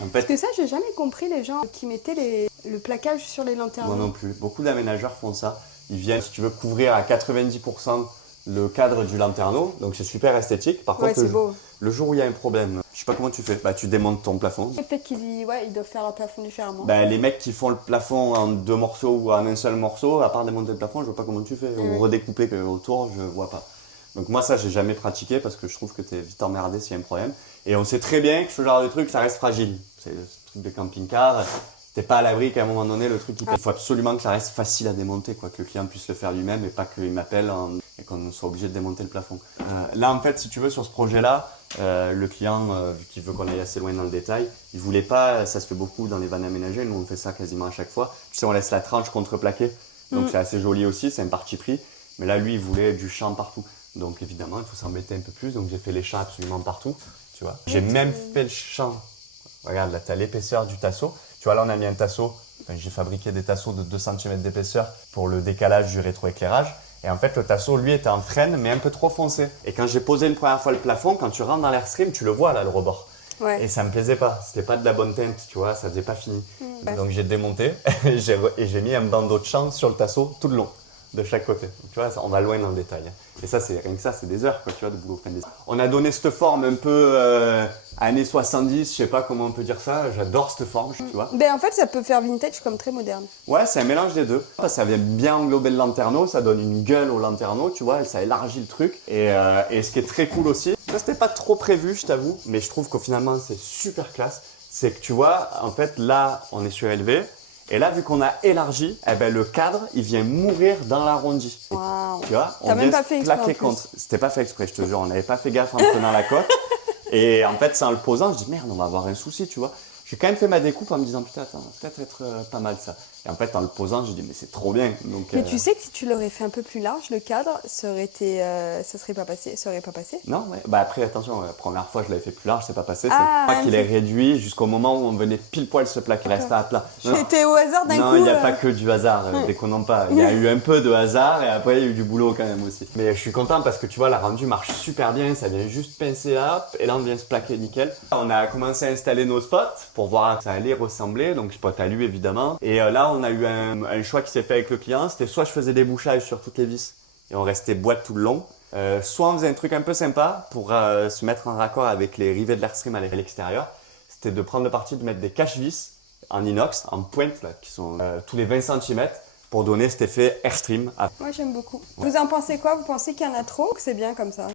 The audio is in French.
En Parce fait, que ça, j'ai jamais compris les gens qui mettaient le plaquage sur les lanternes. moi non plus. Beaucoup d'aménageurs font ça. Ils viennent, si tu veux, couvrir à 90% le cadre du lanterneau. Donc c'est super esthétique. Par Ouais, contre, c'est beau. le jour où il y a un problème, je sais pas comment tu fais. Bah, tu démontes ton plafond. Et peut-être ils doivent faire leur plafond différemment. Bah, les mecs qui font le plafond en 2 morceaux ou en un seul morceau, à part démonter le plafond, je vois pas comment tu fais. Ou redécouper autour, je vois pas. Donc moi ça j'ai jamais pratiqué parce que je trouve que tu es vite emmerdé s'il y a un problème. Et on sait très bien que ce genre de truc ça reste fragile. C'est le truc de camping-car, t'es pas à l'abri qu'à un moment donné le truc il faut absolument que ça reste facile à démonter, quoi, que le client puisse le faire lui-même et pas qu'il m'appelle et qu'on soit obligé de démonter le plafond. Là en fait si tu veux sur ce projet-là, le client vu qu'il veut qu'on aille assez loin dans le détail, il voulait pas, ça se fait beaucoup dans les vannes aménagées, nous on fait ça quasiment à chaque fois. Tu sais on laisse la tranche contreplaquée, donc c'est assez joli aussi, c'est un parti pris. Mais là lui il voulait du champ partout. Donc évidemment, il faut s'embêter un peu plus. Donc j'ai fait les champs absolument partout, tu vois. J'ai même fait le champ. Regarde, là, tu as l'épaisseur du tasseau. Tu vois, là, on a mis un tasseau. Enfin, j'ai fabriqué des tasseaux de 2 cm d'épaisseur pour le décalage du rétroéclairage. Et en fait, le tasseau, lui, était en frêne, mais un peu trop foncé. Et quand j'ai posé une première fois le plafond, quand tu rentres dans l'Airstream, tu le vois, là, le rebord. Ouais. Et ça me plaisait pas. C'était pas de la bonne teinte, tu vois, ça faisait pas fini. Donc j'ai démonté et j'ai mis un bandeau de champ sur le tasseau tout le long, de chaque côté. Donc, tu vois, on va loin dans le détail. Et ça, c'est rien que ça, c'est des heures, quoi, tu vois, de boulot. On a donné cette forme un peu années 70, je sais pas comment on peut dire ça. J'adore cette forme, tu vois. Ben en fait, ça peut faire vintage comme très moderne. Ouais, c'est un mélange des deux. Ça vient bien englober le lanterneau, ça donne une gueule au lanterneau, tu vois, et ça élargit le truc. Et ce qui est très cool aussi, ça c'était pas trop prévu, je t'avoue, mais je trouve qu'au finalement c'est super classe. C'est que tu vois, en fait, là, on est surélevé. Et là, vu qu'on a élargi, eh ben, le cadre, il vient mourir dans l'arrondi. Waouh. Tu vois, on T'as même vient pas se fait exprès, plaquer en plus. contre. C'était pas fait exprès, je te jure. On n'avait pas fait gaffe en prenant la coque. Et en fait, c'est en le posant, je dis merde, on va avoir un souci, tu vois. J'ai quand même fait ma découpe en me disant putain, attends, peut-être être pas mal ça. Et en fait, en le posant, je dis mais c'est trop bien. Donc, Mais tu sais que si tu l'aurais fait un peu plus large, le cadre, ça aurait pas passé. Ça aurait pas passé. non, ouais. Bah après, attention, la première fois, je l'avais fait plus large, c'est pas passé. Ah, C'est moi qui l'ai c'est- réduit jusqu'au moment où on venait pile poil se plaquer, rester à plat. Non, J'étais au hasard d'un coup. non, il n'y a pas que du hasard, déconnons pas. Il y a eu un peu de hasard et après il y a eu du boulot quand même aussi. Mais je suis content parce que tu vois, la rendu marche super bien, ça vient juste pincer là et là on vient se plaquer nickel. On a commencé à installer nos spots pour voir à quoi ça allait ressembler, donc spot alu évidemment. Et là on a eu un choix qui s'est fait avec le client, c'était soit je faisais des bouchages sur toutes les vis et on restait boîte tout le long. Soit on faisait un truc un peu sympa pour se mettre en raccord avec les rivets de l'Airstream à l'extérieur. C'était de prendre le parti de mettre des cache-vis en inox, en pointe, là, qui sont tous les 20 cm pour donner cet effet Airstream. Moi, j'aime beaucoup. Vous en pensez quoi? Vous pensez qu'il y en a trop ou que c'est bien comme ça?